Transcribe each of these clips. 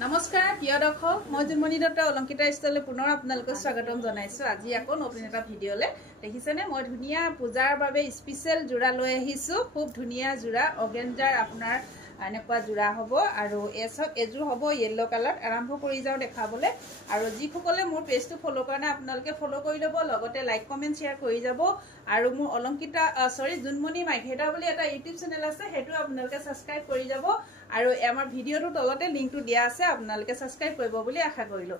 নমস্কাৰ প্ৰিয় দৰ্শক মই জুনমণি দত্ত অলংকিতা ষ্টাইললৈ পুনৰ আপোনালোকক স্বাগতম জনাইছো আজি আকৌ নতুন এটা ভিডিঅ'লে দেখিছেনে মই ধুনীয়া পূজাৰ বাবে স্পেশাল জোৰা লৈ আহিছো খুব ধুনীয়া জোৰা অৰ্গেঞ্জাৰ আপোনাৰ এনেকুৱা জোৰা হ'ব আৰু এজোৰ হ'ব য়েলো কালাৰ আৰম্ভ কৰি যাও দেখাবলে আৰু যিসকলে মোৰ পেজটো ফলো কৰা নাই আপোনালোকে ফলো কৰি ল'ব লগতে লাইক কমেন্ট শেয়াৰ কৰি যাব আৰু মোৰ অলংকিতা জুনমণি মাইখেদা বুলি এটা ইউটিউব চেনেল আছে হেতু আপোনালোকে সাবস্ক্ৰাইব কৰি যাব আৰু আমাৰ ভিডিঅ'টো তলতে লিংকটো দিয়া আছে আপোনালোকে সাবস্ক্ৰাইব কৰিব বুলি আশা কৰিলো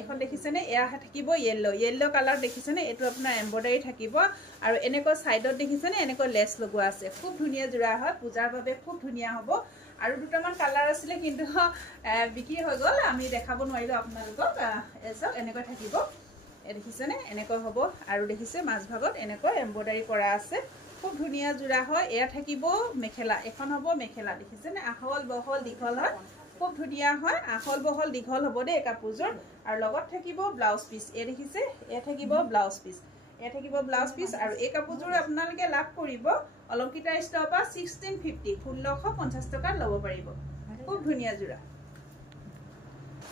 এখন দেখিছেনে এয়া থাকিব য়েলো কালাৰ দেখিছেনে এটো আপোনাৰ এমব্ৰয়ডাৰী থাকিব আৰু এনেকৈ সাইডত দেখিছেনে এনেকৈ লেস লগোৱা আছে খুব ধুনীয়া জোৰা হয় পূজাৰ বাবে খুব ধুনীয়া হ'ব আৰু দুটামান কালাৰ আছিল কিন্তু বিক্ৰী হৈ গল আমি দেখাব নোৱাৰিলো আপোনালোকক এনেকৈ থাকিব দেখিছেনে এনেকৈ হ'ব আৰু দেখিছে মাছ ভাগত এনেকৈ এমব্ৰয়ডাৰী কৰা আছে খুব ধুনীয়া জোৰা হয় এয়া থাকিব মেখেলা এখন হ'ব মেখেলা দেখিছেনে আহল বহল দীঘল হয় খুব ধুনীয়া হয় আহল বহল দীঘল হ'ব দে কাপোৰজোৰ আৰু লগত থাকিব ব্লাউজ পিস এ দেখিছে এ থাকিব ব্লাউজ পিস আৰু এই কাপোৰজোৰ আপোনালোকে লাভ কৰিব অলংকিতা ষ্ট'ৰৰ পৰা 1650 টকা ল'ব পাৰিব খুব ধুনীয়া জোৰা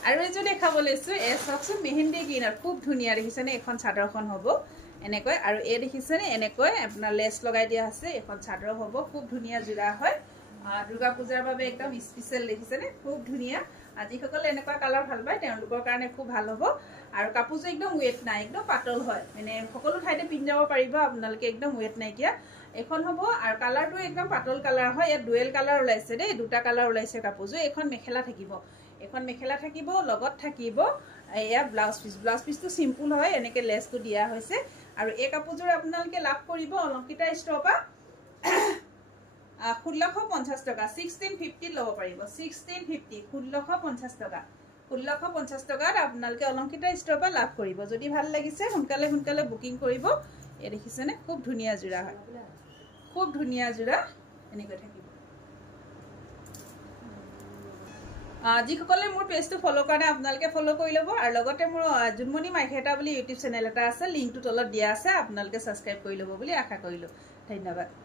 আৰু এজো দেখাব লৈছো এ চাওকচোন মেহেন্দি গ্ৰীণত খুব ধুনীয়া দেখিছেনে এখন চাদৰখন হ'ব এনেকৈ আৰু এ দেখিছেনে এনেকৈ আপোনাৰ লেস লগাই দিয়া আছে এখন চাদৰ হ'ব খুব ধুনীয়া জোৰা হয় দুৰ্গা পূজাৰ বাবে একদম স্পেশাল দেখিছেনে খুব ধুনীয়া আজি সকল এনেকুৱা কালাৰ ভাল পায় তেওঁলোকৰ কাৰণে খুব ভাল হ'ব আৰু কাপোৰটো একদম ওয়েট নাই একদম পাতল হয় মানে সকলো ঠাইতে পিন যাব পাৰিব আপোনালোকে একদম ওয়েট নাই কিয়া এখন হ'ব আৰু কালাৰটো একদম পাতল কালাৰ হয় ইয়াত ডুৱেল কালাৰ ওলাইছে দে দুটা কালাৰ ওলাইছে কাপোৰটো এখন মেখেলা থাকিব লগত থাকিব এয়া ব্লাউজ পিসটো সিম্পল হয় এনেকে লেসটো দিয়া হৈছে আৰু এই কাপোৰজোৰ আপোনালোকে লাভ কৰিব অলংকিতা ষ্ট'ৰৰ পৰা 1650 টকা 1650 ল'ব পাৰিব 1650 1650 টকাত আপোনালোকে অলংকিতা ষ্ট'ৰৰ পৰা লাভ কৰিব যদি ভাল লাগিছে সোনকালে বুকিং কৰিব এই দেখিছেনে খুব ধুনীয়া জোৰা হয় খুব ধুনীয়া জোৰা এনেকৈ থাকিব যিসকলে মোৰ পেজটো ফলো কৰা নাই আপোনালোকে ফলো কৰি ল'ব আৰু লগতে মোৰ জুনমণি মাইখেদা বুলি ইউটিউব চেনেল এটা আছে লিংকটো তলত দিয়া আছে আপোনালোকে সাবস্ক্ৰাইব কৰি ল'ব বুলি আশা কৰিলো ধন্যবাদ